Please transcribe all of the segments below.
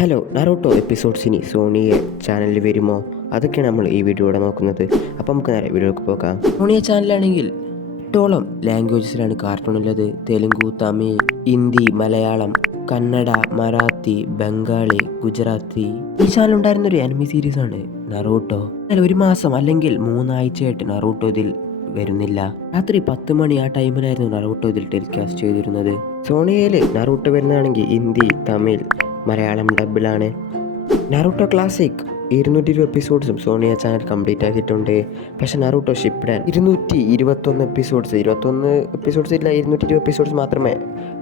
Hello, Naruto episodes ഇനി സോണിയെ ചാനലിൽ വരുമോ? അതൊക്കെയാണ് നമ്മൾ ഈ വീഡിയോയുടെ നോക്കുന്നത്. അപ്പോൾ നമുക്ക് നേരെ വീഡിയോക്ക് പോകാം. സോണിയ ചാനലാണെങ്കിൽ 8ഓളം ലാംഗ്വേജസിലാണ് കാർട്ടൂൺ ഉള്ളത്. തെലുങ്കു, തമിഴ്, ഹിന്ദി, മലയാളം, കന്നഡ, മറാത്തി, ബംഗാളി, ഗുജറാത്തി. ഈ ചാനൽ ഉണ്ടായിരുന്നൊരു അനിമി സീരീസാണ് നറൂട്ടോ. എന്നാൽ ഒരു മാസം അല്ലെങ്കിൽ 3 ആഴ്ചയായിട്ട് നറൂട്ടോ ഇതിൽ വരുന്നില്ല. രാത്രി 10 മണി ആ ടൈമിലായിരുന്നു നറൂട്ടോ ഇതിൽ ടെലികാസ്റ്റ് ചെയ്തിരുന്നത്. സോണിയയിൽ നറൂട്ടോ വരുന്നതാണെങ്കിൽ ഹിന്ദി, തമിഴ്, മലയാളം ഡബിലാണ്. നറൂട്ടോ ക്ലാസിക് 220 എപ്പിസോഡ്സും സോണിയ ചാനൽ കംപ്ലീറ്റ് ആക്കിയിട്ടുണ്ട്. പക്ഷെ നറൂട്ടോ ഷിപ്ഡൻ 221 എപ്പിസോഡ്സ് ഇല്ല, 220 എപ്പിസോഡ്സ് മാത്രമേ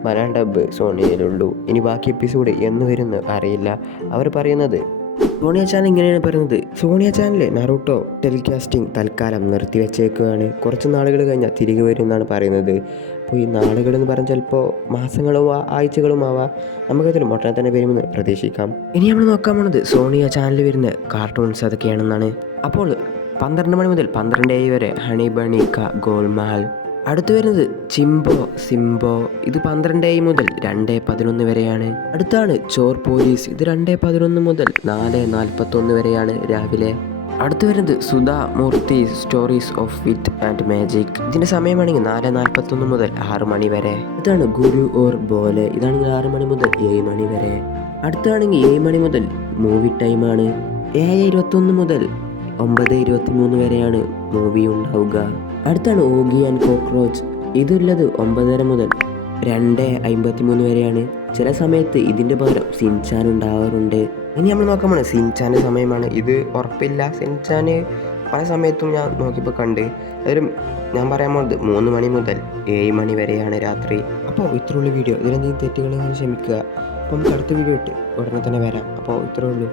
മലയാളം ഡബ് സോണിയയിലുള്ളൂ. ഇനി ബാക്കി എപ്പിസോഡ് എന്ന് വരുമെന്ന് അറിയില്ല. അവർ പറയുന്നത് സോണിയ ചാനൽ ഇങ്ങനെയാണ് പറയുന്നത്: സോണിയ ചാനൽ നറൂട്ടോ ടെലികാസ്റ്റിംഗ് തൽക്കാലം നിർത്തിവെച്ചേക്കുകയാണ്. കുറച്ച് നാളുകൾ കഴിഞ്ഞാൽ തിരികെ വരും എന്നാണ് പറയുന്നത്. അപ്പോൾ ഈ നാളുകളെന്ന് പറഞ്ഞാൽ ചിലപ്പോൾ മാസങ്ങളും ആഴ്ചകളും ആവാം. നമുക്കതിൽ ഉടനെ തന്നെ വരുമെന്ന് പ്രതീക്ഷിക്കാം. ഇനി നമ്മൾ നോക്കാൻ പോകുന്നത് സോണിയ ചാനലിൽ വരുന്ന കാർട്ടൂൺസ് അതൊക്കെയാണെന്നാണ്. അപ്പോൾ 12 മണി മുതൽ 12 വരെ ഹണി ബണി ഗോൾമാൽ. അടുത്ത് വരുന്നത് സിംബോ. ഇത് 12 മുതൽ 2:11 വരെയാണ്. അടുത്താണ് ചോർ പോലീസ്. ഇത് 2:11 മുതൽ 4:41 വരെയാണ് രാവിലെ. അടുത്ത് വരുന്നത് Sudha Murthy stories of wit and magic. ഇതിൻ്റെ സമയമാണെങ്കിൽ 4:41 മുതൽ 6 മണി വരെ. ഇതാണ് ഗുരു ഓർ ബോലെ. ഇതാണെങ്കിൽ 6 മണി മുതൽ 7 മണി വരെ. അടുത്താണെങ്കിൽ 7 മണി മുതൽ മൂവി ടൈമാണ്. 7:21 മുതൽ 9:23 വരെയാണ് മൂവി ഉണ്ടാവുക. അടുത്താണ് ഓഗി ആൻഡ് കോക്രോച്ച്. ഇതുള്ളത് 9:30 മുതൽ 2:53 വരെയാണ്. ചില സമയത്ത് ഇതിൻ്റെ പകരം സിൻചാൻ ഉണ്ടാവാറുണ്ട്. ഇനി നമ്മൾ നോക്കാൻ പോകുന്നത് സിൻചാൻ്റെ സമയമാണ്. ഇത് ഉറപ്പില്ല. സിൻചാൻ പല സമയത്തും ഞാൻ നോക്കിയപ്പോൾ കണ്ട്. അതിലും ഞാൻ പറയാൻ പോകുന്നത് 3 മണി മുതൽ 7 മണി വരെയാണ് രാത്രി. അപ്പോൾ ഇത്രയുള്ള വീഡിയോ. ഇതിലെന്തെങ്കിലും തെറ്റുകൾ ക്ഷമിക്കുക. അപ്പോൾ നമുക്ക് അടുത്ത വീഡിയോ ഇട്ട് ഉടനെ തന്നെ വരാം. അപ്പോൾ ഇത്രയേ ഉള്ളൂ.